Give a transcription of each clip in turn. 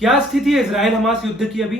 क्या स्थिति है इजराइल हमास युद्ध की अभी?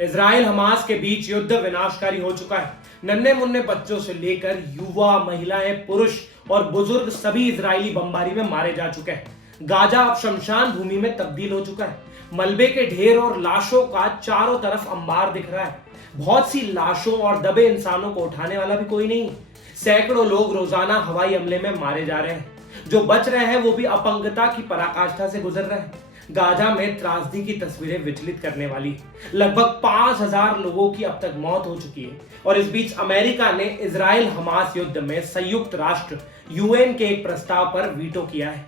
इजराइल हमास के बीच युद्ध विनाशकारी हो चुका है। नन्हे मुन्ने बच्चों से लेकर युवा, महिलाएं, पुरुष और बुजुर्ग सभी इजरायली बमबारी में मारे जा चुके हैं। गाजा अब शमशान भूमि में तब्दील हो चुका है। मलबे के ढेर और लाशों का चारों तरफ अंबार दिख रहा है। बहुत सी लाशों और दबे इंसानों को उठाने वाला भी कोई नहीं। सैकड़ों लोग रोजाना हवाई हमले में मारे जा रहे हैं। जो बच रहे हैं वो भी अपंगता की पराकाष्ठा से गुजर रहे हैं। गाजा में त्रासदी की तस्वीरें विचलित करने वाली। लगभग 5000 लोगों की अब तक मौत हो चुकी है और इस बीच अमेरिका ने इजराइल हमास युद्ध में संयुक्त राष्ट्र यूएन के एक प्रस्ताव पर वीटो किया है।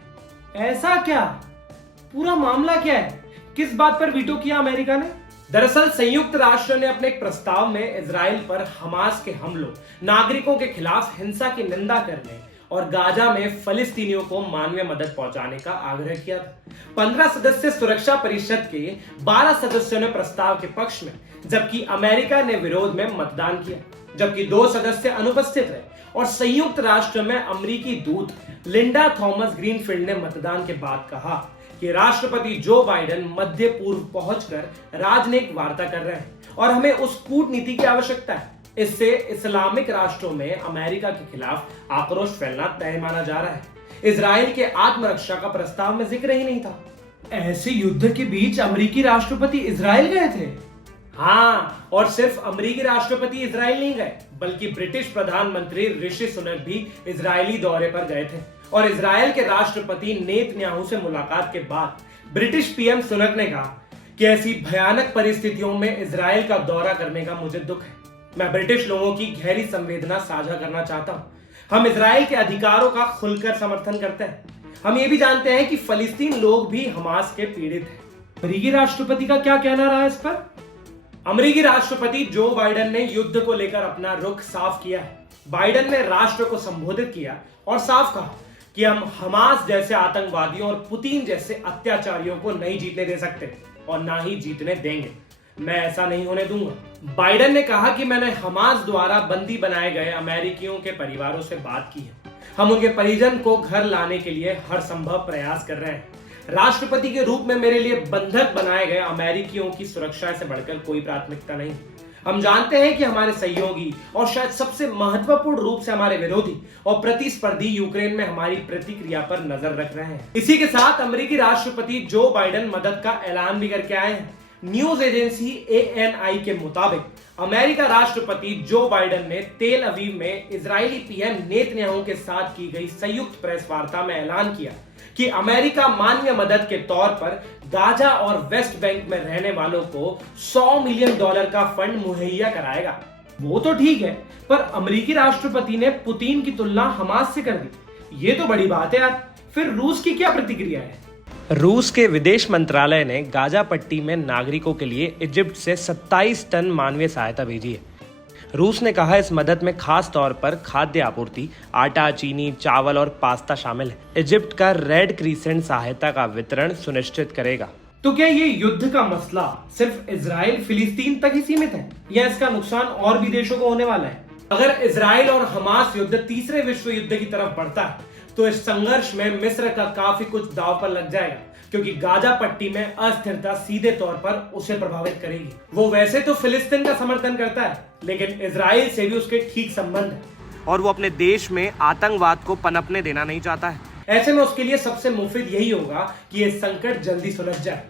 ऐसा क्या? पूरा मामला क्या है? किस बात पर वीटो किया अमेरिका ने? दरअसल संयुक्त राष्ट्र ने अपने एक प्रस्ताव में इजराइल पर हमास के हमलों, नागरिकों के खिलाफ हिंसा की निंदा करने और गाजा में फलिस्तीनियों को मानवीय मदद पहुंचाने का आग्रह किया था। 15 सदस्य सुरक्षा परिषद के 12 सदस्यों ने प्रस्ताव के पक्ष में, जबकि अमेरिका ने विरोध में मतदान किया, जबकि 2 सदस्य अनुपस्थित रहे और संयुक्त राष्ट्र में अमेरिकी दूत लिंडा थॉमस ग्रीनफील्ड ने मतदान के बाद कहा कि राष्ट्रपति जो बाइडेन मध्य पूर्व पहुंचकर राजनयिक वार्ता कर रहे हैं और हमें उस कूटनीति की आवश्यकता है। इससे इस्लामिक राष्ट्रों में अमेरिका के खिलाफ आक्रोश फैलना तय माना जा रहा है। इजराइल के आत्मरक्षा का प्रस्ताव में जिक्र ही नहीं था। ऐसे युद्ध के बीच अमेरिकी राष्ट्रपति इजराइल गए थे? हाँ, और सिर्फ अमेरिकी राष्ट्रपति इजराइल नहीं गए, बल्कि ब्रिटिश प्रधानमंत्री ऋषि सुनक भी इजरायली दौरे पर गए थे और इजराइल के राष्ट्रपति नेतन्याहू से मुलाकात के बाद ब्रिटिश पीएम सुनक ने कहा कि ऐसी भयानक परिस्थितियों में इजराइल का दौरा करने का मुझे दुख है। मैं ब्रिटिश लोगों की गहरी संवेदना साझा करना चाहता हूं। हम इजराइल के अधिकारों का खुलकर समर्थन करते हैं। हम ये भी जानते हैं कि फलस्तीन लोग भी हमास के पीड़ित हैं। अमेरिकी राष्ट्रपति का क्या कहना रहा है इस पर? अमेरिकी राष्ट्रपति जो बाइडेन ने युद्ध को लेकर अपना रुख साफ किया है। बाइडेन ने राष्ट्र को संबोधित किया और साफ कहा कि हम हमास जैसे आतंकवादियों और पुतिन जैसे अत्याचारियों को नहीं जीतने दे सकते और ना ही जीतने देंगे। मैं ऐसा नहीं होने दूंगा। बाइडेन ने कहा कि मैंने हमास द्वारा बंदी बनाए गए अमेरिकियों के परिवारों से बात की है। हम उनके परिजन को घर लाने के लिए हर संभव प्रयास कर रहे हैं। राष्ट्रपति के रूप में मेरे लिए बंधक बनाए गए अमेरिकियों की सुरक्षा से बढ़कर कोई प्राथमिकता नहीं। हम जानते हैं कि हमारे सहयोगी और शायद सबसे महत्वपूर्ण रूप से हमारे विरोधी और प्रतिस्पर्धी यूक्रेन में हमारी प्रतिक्रिया पर नजर रख रहे हैं। इसी के साथ अमेरिकी राष्ट्रपति जो बाइडेन मदद का ऐलान भी करके आए हैं। न्यूज एजेंसी ANI के मुताबिक अमेरिका राष्ट्रपति जो बाइडेन ने तेल अवीव में इजरायली पीएम नेतन्याहू के साथ की गई संयुक्त प्रेस वार्ता में ऐलान किया कि अमेरिका मानवीय मदद के तौर पर गाजा और वेस्ट बैंक में रहने वालों को $100 मिलियन का फंड मुहैया कराएगा। वो तो ठीक है, पर अमेरिकी राष्ट्रपति ने पुतिन की तुलना हमास से कर दी। ये तो बड़ी बात है यार। फिर रूस की क्या प्रतिक्रिया है? रूस के विदेश मंत्रालय ने गाजा पट्टी में नागरिकों के लिए इजिप्ट से 27 टन मानवीय सहायता भेजी है। रूस ने कहा इस मदद में खास तौर पर खाद्य आपूर्ति, आटा, चीनी, चावल और पास्ता शामिल है। इजिप्ट का रेड क्रीसेंट सहायता का वितरण सुनिश्चित करेगा। तो क्या ये युद्ध का मसला सिर्फ इजराइल फिलिस्तीन तक ही सीमित है या इसका नुकसान और भी देशों को होने वाला है? अगर इजराइल और हमास युद्ध तीसरे विश्व युद्ध की तरफ बढ़ता है तो इस संघर्ष में मिस्र का काफी कुछ दांव पर लग जाएगा, क्योंकि गाजा पट्टी में अस्थिरता सीधे तौर पर उसे प्रभावित करेगी। वो वैसे तो फिलिस्तीन का समर्थन करता है, लेकिन इजराइल से भी उसके ठीक संबंध है और वो अपने देश में आतंकवाद को पनपने देना नहीं चाहता है। ऐसे में उसके लिए सबसे मुफीद यही होगा कि ये संकट जल्दी सुलझ जाए।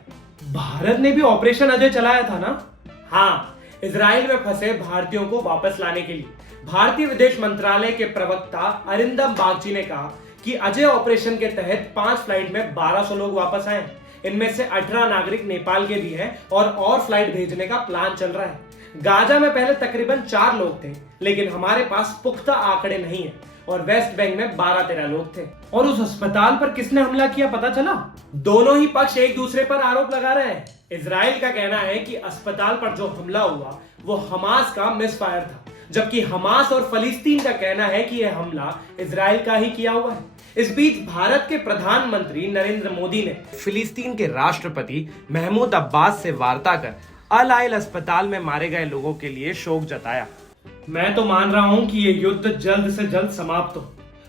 भारत ने भी ऑपरेशन अजय चलाया था ना? हाँ, इजराइल में फंसे भारतीयों को वापस लाने के लिए भारतीय विदेश मंत्रालय के प्रवक्ता अरिंदम बागची ने कहा कि अजय ऑपरेशन के तहत 5 फ्लाइट में 1200 लोग वापस आए। इनमें से 18 नागरिक नेपाल के भी हैं और फ्लाइट भेजने का प्लान चल रहा है। गाजा में पहले तकरीबन 4 लोग थे, लेकिन हमारे पास पुख्ता आंकड़े नहीं है और वेस्ट बैंक में 12-13 लोग थे। और उस अस्पताल पर किसने हमला किया पता चला? दोनों ही पक्ष एक दूसरे पर आरोप लगा रहे हैं। इजराइल का कहना है कि अस्पताल पर जो हमला हुआ वो हमास का मिसफायर था, जबकि हमास और फलस्तीन का कहना है कि यह हमला इजराइल का ही किया हुआ है। इस बीच भारत के प्रधानमंत्री नरेंद्र मोदी ने फिलिस्तीन के राष्ट्रपति महमूद अब्बास से वार्ता कर अल आइल अस्पताल में मारे गए लोगों के लिए शोक जताया। मैं तो मान रहा हूं कि ये युद्ध जल्द से जल्द समाप्त हो।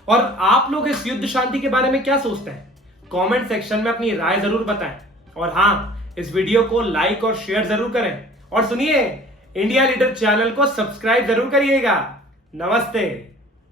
और आप लोग इस युद्ध शांति के बारे में क्या सोचते हैं? कमेंट सेक्शन में अपनी राय जरूर बताएं। और हाँ, इस वीडियो को लाइक और शेयर जरूर करें और सुनिए, इंडिया लीडर चैनल को सब्सक्राइब जरूर करिएगा। नमस्ते।